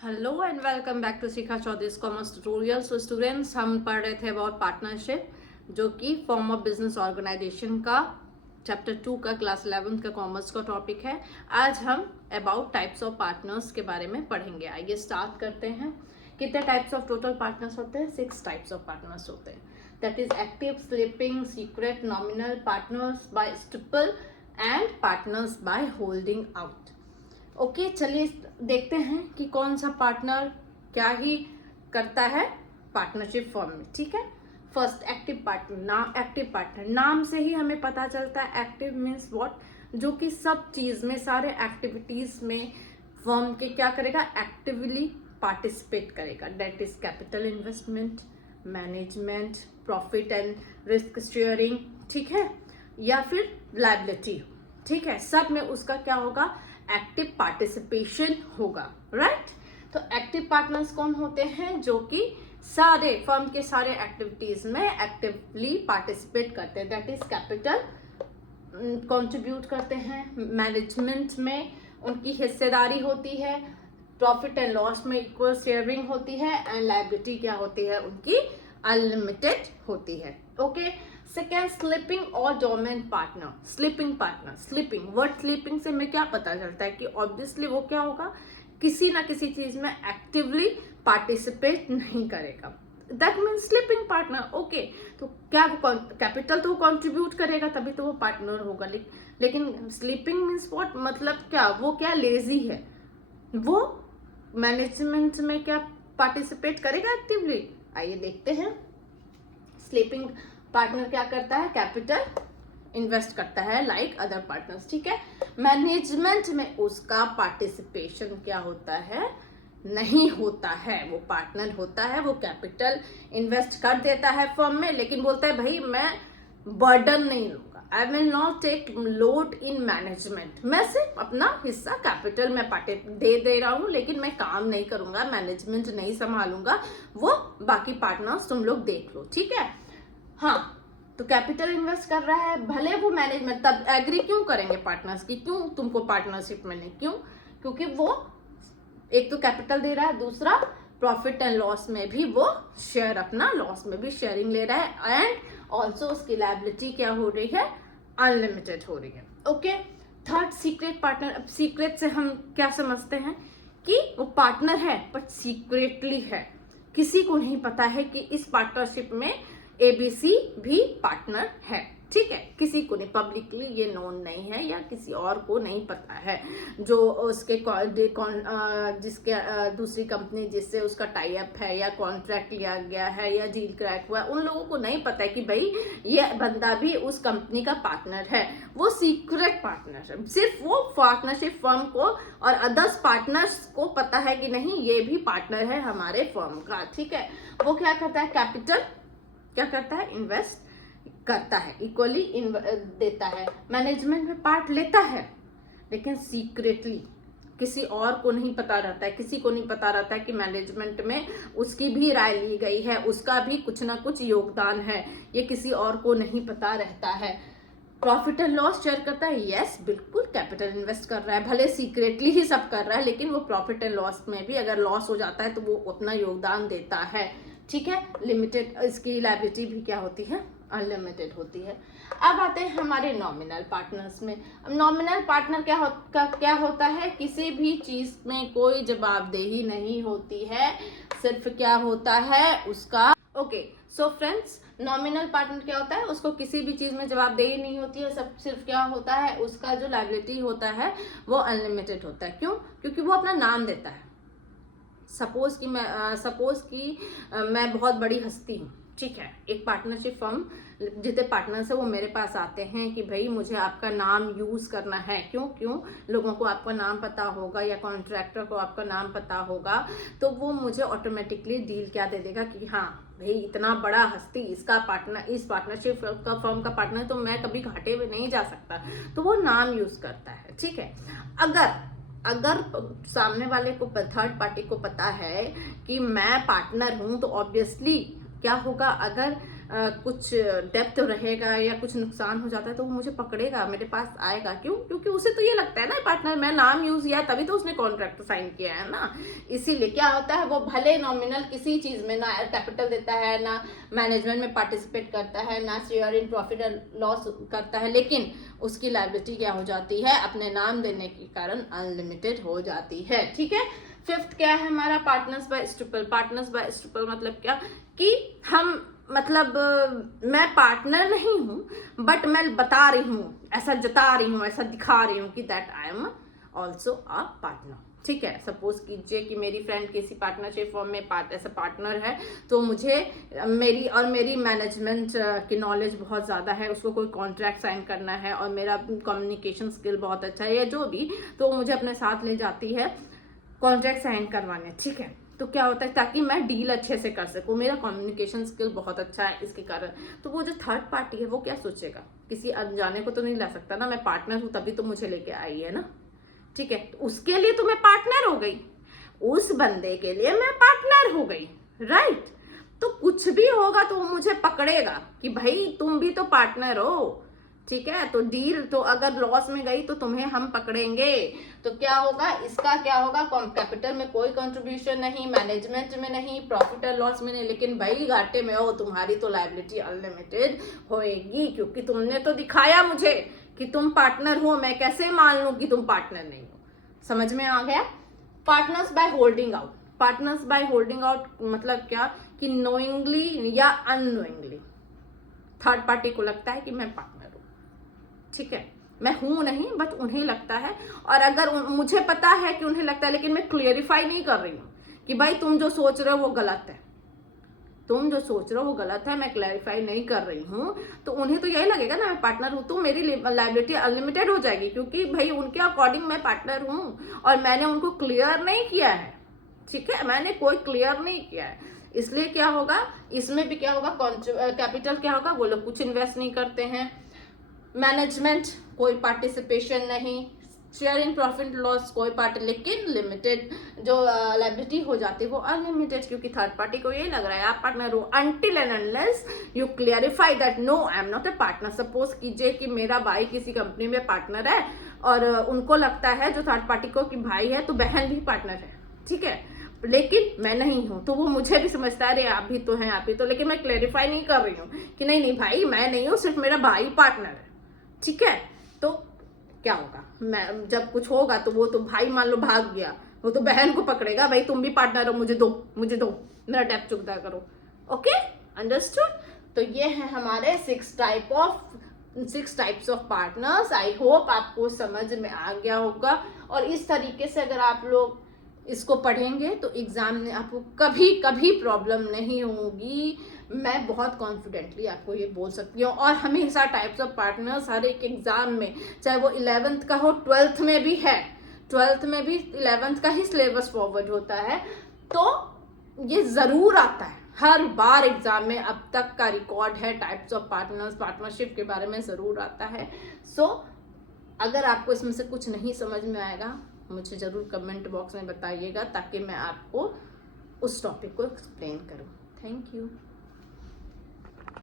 Hello and welcome back to Shikha Chaudhary commerce tutorial. So students, हम पढ़ रहे थे अबाउट पार्टनरशिप, जो कि फॉर्म ऑफ बिजनेस ऑर्गेनाइजेशन का चैप्टर 2 का क्लास 11 का कॉमर्स का टॉपिक है। आज हम अबाउट टाइप्स ऑफ पार्टनर्स के बारे में पढ़ेंगे। आइए स्टार्ट करते हैं। कितने टाइप्स ऑफ टोटल पार्टनर्स होते हैं? 6 टाइप्स ऑफ पार्टनर्स होते हैं। That is active, sleeping, secret, nominal, partners by estoppel and partners by holding out. Okay, चलिए देखते हैं कि कौन सा पार्टनर क्या ही करता है पार्टनरशिप फॉर्म में। ठीक है, first active partner. Active partner नाम से ही हमें पता चलता है। Active means what? जो कि सब चीज में, सारे एक्टिविटीज में फर्म के क्या करेगा? एक्टिवली पार्टिसिपेट करेगा। That is capital investment, management, profit and risk sharing, ठीक है, या फिर लायबिलिटी। ठीक है, सब में उसका क्या होगा? एक्टिव पार्टिसिपेशन होगा। राइट? तो एक्टिव पार्टनर्स कौन होते हैं? जो कि सारे फर्म के सारे एक्टिविटीज में एक्टिवली पार्टिसिपेट करते हैं। दैट इज कैपिटल कंट्रीब्यूट करते हैं, मैनेजमेंट में उनकी हिस्सेदारी होती है, प्रॉफिट एंड लॉस में इक्वल शेयरिंग होती है, एंड लायबिलिटी क्या होती है? उनकी अनलिमिटेड होती है। ओके, सेकेंड, स्लीपिंग और domain partner. Sleeping partner, sleeping word sleeping से हमें क्या पता चलता है कि ऑब्वियसली वो क्या होगा? किसी ना किसी चीज में एक्टिवली पार्टिसिपेट नहीं करेगा। That means sleeping partner. Okay, तो क्या वो कैपिटल तो कंट्रीब्यूट करेगा, तभी तो वो पार्टनर होगा। लेकिन स्लीपिंग मीन्स व्हाट? मतलब क्या वो क्या लेजी है? वो मैनेजमेंट में क्या पार्टिसिपेट करेगा एक्टिवली? आइए देखते हैं। स्लीपिंग पार्टनर क्या करता है? कैपिटल इन्वेस्ट करता है लाइक अदर पार्टनर्स। ठीक है, मैनेजमेंट में उसका पार्टिसिपेशन क्या होता है? नहीं होता है। वो पार्टनर होता है, वो कैपिटल इन्वेस्ट कर देता है फर्म में, लेकिन बोलता है भाई मैं बर्डन नहीं लूंगा, I will not take load in management. मैं सिर्फ अपना हिस्सा कैपिटल में दे रहा हूँ, लेकिन मैं काम नहीं करूंगा, मैनेजमेंट नहीं संभालूंगा, वो बाकी पार्टनर्स तुम लोग देख लो। ठीक है, हाँ, तो कैपिटल इन्वेस्ट कर रहा है, भले वो मैनेजमेंट तब एग्री क्यों करेंगे पार्टनर्स की? क्यों तुमको पार्टनरशिप मिलने? क्यों? क्योंकि वो एक तो कैपिटल दे रहा है, दूसरा प्रॉफिट एंड लॉस में भी वो शेयर, अपना लॉस में भी शेयरिंग ले रहा है, एंड ऑल्सो उसकी लायबिलिटी क्या हो रही है? अनलिमिटेड हो रही है। Okay, third, secret partner. अब सीक्रेट से हम क्या समझते हैं? कि वो पार्टनर है बट सीक्रेटली है, किसी को नहीं पता है कि इस पार्टनरशिप में एबीसी भी पार्टनर है। ठीक है, किसी को नहीं, पब्लिकली ये नोन नहीं है, या किसी और को नहीं पता है। जो उसके जिसके दूसरी कंपनी जिससे उसका टाई अप है, या कॉन्ट्रैक्ट लिया गया है, या डील क्रैक हुआ है, उन लोगों को नहीं पता है कि भाई ये बंदा भी उस कंपनी का पार्टनर है। वो सीक्रेट पार्टनर है। सिर्फ वो पार्टनरशिप फर्म को और अदर्स पार्टनर्स को पता है कि नहीं, ये भी पार्टनर है हमारे फर्म का। ठीक है, वो क्या करता है? कैपिटल क्या करता है? इन्वेस्ट करता है, इक्वली देता है, मैनेजमेंट में पार्ट लेता है, लेकिन सीक्रेटली किसी और को नहीं पता रहता है। किसी को नहीं पता रहता है कि मैनेजमेंट में उसकी भी राय ली गई है, उसका भी कुछ ना कुछ योगदान है, ये किसी और को नहीं पता रहता है। प्रॉफिट एंड लॉस शेयर करता है, यस बिल्कुल, कैपिटल इन्वेस्ट कर रहा है, भले सीक्रेटली ही सब कर रहा है, लेकिन वो प्रॉफिट एंड लॉस में भी अगर लॉस हो जाता है तो वो अपना योगदान देता है। ठीक है, लिमिटेड, इसकी लायबिलिटी भी क्या होती है? अनलिमिटेड होती है। अब आते हैं हमारे नॉमिनल पार्टनर्स में। अब नॉमिनल पार्टनर क्या होता है? किसी भी चीज में कोई जवाबदेही नहीं होती है, सिर्फ क्या होता है उसका। Okay, so friends, nominal partner क्या होता है? उसको किसी भी चीज में जवाबदेही नहीं होती है, सब सिर्फ क्या होता है? उसका जो लायबिलिटी होता है वो अनलिमिटेड होता है। क्यों? क्योंकि वो अपना नाम देता है। सपोज कि मैं बहुत बड़ी हस्ती हूँ। ठीक है, एक पार्टनरशिप फर्म, जितने पार्टनर्स है वो मेरे पास आते हैं कि भाई मुझे आपका नाम यूज करना है। क्यों? लोगों को आपका नाम पता होगा, या कॉन्ट्रैक्टर को आपका नाम पता होगा, तो वो मुझे ऑटोमेटिकली डील क्या दे देगा कि हाँ भाई इतना बड़ा हस्ती, इसका पार्टनर, इस पार्टनरशिप का फर्म का पार्टनर, तो मैं कभी घाटे में नहीं जा सकता, तो वो नाम यूज करता है। ठीक है, अगर सामने वाले को, थर्ड पार्टी को पता है कि मैं पार्टनर हूं, तो ऑब्वियसली क्या होगा? अगर कुछ डेप्थ रहेगा या कुछ नुकसान हो जाता है तो वो मुझे पकड़ेगा, मेरे पास आएगा। क्यों? क्योंकि उसे तो ये लगता है ना पार्टनर, मैं नाम यूज किया तभी तो उसने कॉन्ट्रैक्ट साइन किया है ना। इसीलिए क्या होता है, वो भले नॉमिनल किसी चीज में ना कैपिटल देता है, ना मैनेजमेंट में पार्टिसिपेट करता है, ना share in profit and loss करता है, लेकिन उसकी लायबिलिटी क्या हो जाती है, अपने नाम देने के कारण अनलिमिटेड हो जाती है। ठीक है। फिफ्थ क्या है हमारा, partners by estoppel. Partners by estoppel मतलब क्या कि हम मतलब मैं पार्टनर नहीं हूं बट मैं बता रही हूं, ऐसा जता रही हूं, ऐसा दिखा रही हूं कि that I am also a partner. ठीक है। सपोज कीजिए कि मेरी फ्रेंड किसी पार्टनरशिप फॉर्म में ऐसा पार्टनर है, तो मुझे मेरी मैनेजमेंट की नॉलेज बहुत ज़्यादा है, उसको कोई कॉन्ट्रैक्ट साइन करना है और मेरा कम्युनिकेशन स्किल बहुत अच्छा है या जो भी, तो मुझे अपने साथ ले जाती है कॉन्ट्रैक्ट साइन करवाने। ठीक है। तो क्या होता है, ताकि मैं डील अच्छे से कर सकूं, मेरा कम्युनिकेशन स्किल बहुत अच्छा है इसके कारण। तो वो जो थर्ड पार्टी है वो क्या सोचेगा, किसी अनजाने को तो नहीं ला सकता ना, मैं पार्टनर हूं तभी तो मुझे लेके आई है ना। ठीक है। तो उसके लिए तो मैं पार्टनर हो गई, उस बंदे के लिए मैं पार्टनर हो गई, राइट। तो कुछ भी होगा तो वो मुझे पकड़ेगा कि भाई तुम भी तो पार्टनर हो। ठीक है। तो डील तो अगर लॉस में गई तो तुम्हें हम पकड़ेंगे। तो क्या होगा, इसका क्या होगा, कैपिटल में कोई कंट्रीब्यूशन नहीं, मैनेजमेंट में नहीं, प्रॉफिट एंड लॉस में नहीं, लेकिन भाई घाटे में हो, तुम्हारी तो लायबिलिटी अनलिमिटेड होएगी, क्योंकि तुमने तो दिखाया मुझे कि तुम पार्टनर हो। मैं कैसे मान लूं कि तुम पार्टनर नहीं हो? समझ में आ गया। Partners by holding out. Partners by holding out मतलब क्या कि नोइंगली या अननोइंगली थर्ड पार्टी को लगता है कि मैं पार्टनर हूं। ठीक है। मैं हूं नहीं बट उन्हें लगता है, और अगर मुझे पता है कि उन्हें लगता है, लेकिन मैं क्लियरिफाई नहीं कर रही हूं कि भाई तुम जो सोच रहे हो वो गलत है, तुम जो सोच रहे हो वो गलत है, मैं क्लैरिफाई नहीं कर रही हूँ, तो उन्हें तो यही लगेगा ना मैं पार्टनर हूँ, तो मेरी लायबिलिटी अनलिमिटेड हो जाएगी, क्योंकि भाई उनके अकॉर्डिंग मैं पार्टनर हूँ और मैंने उनको क्लियर नहीं किया है। ठीक है। मैंने कोई क्लियर नहीं किया है, इसलिए क्या होगा, इसमें भी क्या होगा, कैपिटल क्या होगा, वो लोग कुछ इन्वेस्ट नहीं करते हैं, मैनेजमेंट कोई पार्टिसिपेशन नहीं, शेयर इन प्रॉफिट लॉस कोई पार्टी, लेकिन लिमिटेड जो लायबिलिटी हो जाती है वो अनलिमिटेड, क्योंकि थर्ड पार्टी को ये लग रहा है आप पार्टनर हो, until and unless you clarify that no I am not a partner. Suppose कीजिए कि मेरा भाई किसी कंपनी में पार्टनर है और उनको लगता है जो थर्ड पार्टी को कि भाई है तो बहन भी पार्टनर है। ठीक है। लेकिन मैं नहीं हूं, तो वो मुझे भी समझता है अरे आप भी तो हैं, आप भी तो, लेकिन मैं क्लेरिफाई नहीं कर रही हूँ कि नहीं नहीं भाई मैं नहीं हूँ, सिर्फ मेरा भाई पार्टनर है। ठीक है। तो क्या होगा, मैं जब कुछ होगा तो वो तो भाई मान लो भाग गया, वो तो बहन को पकड़ेगा, भाई तुम भी पार्टनर हो, मुझे दो मेरा टैप चुकता करो। Okay, understood. तो ये है हमारे 6 types of partners. I hope आपको समझ में आ गया होगा, और इस तरीके से अगर आप लोग इसको पढ़ेंगे तो एग्जाम में आपको कभी प्रॉब्लम नहीं होगी। मैं बहुत कॉन्फिडेंटली आपको ये बोल सकती हूँ। और हमेशा टाइप्स ऑफ पार्टनर्स हर एक एग्जाम में, चाहे वो 11th का हो, 12th में भी है, 12th में भी 11th का ही सिलेबस फॉरवर्ड होता है, तो ये जरूर आता है हर बार एग्जाम में। अब तक का रिकॉर्ड है, टाइप्स ऑफ पार्टनर्स, पार्टनरशिप के बारे में जरूर आता है। सो अगर आपको इसमें से कुछ नहीं समझ में आएगा, मुझे ज़रूर कमेंट बॉक्स में बताइएगा, ताकि मैं आपको उस टॉपिक को एक्सप्लेन करूँ। Thank you.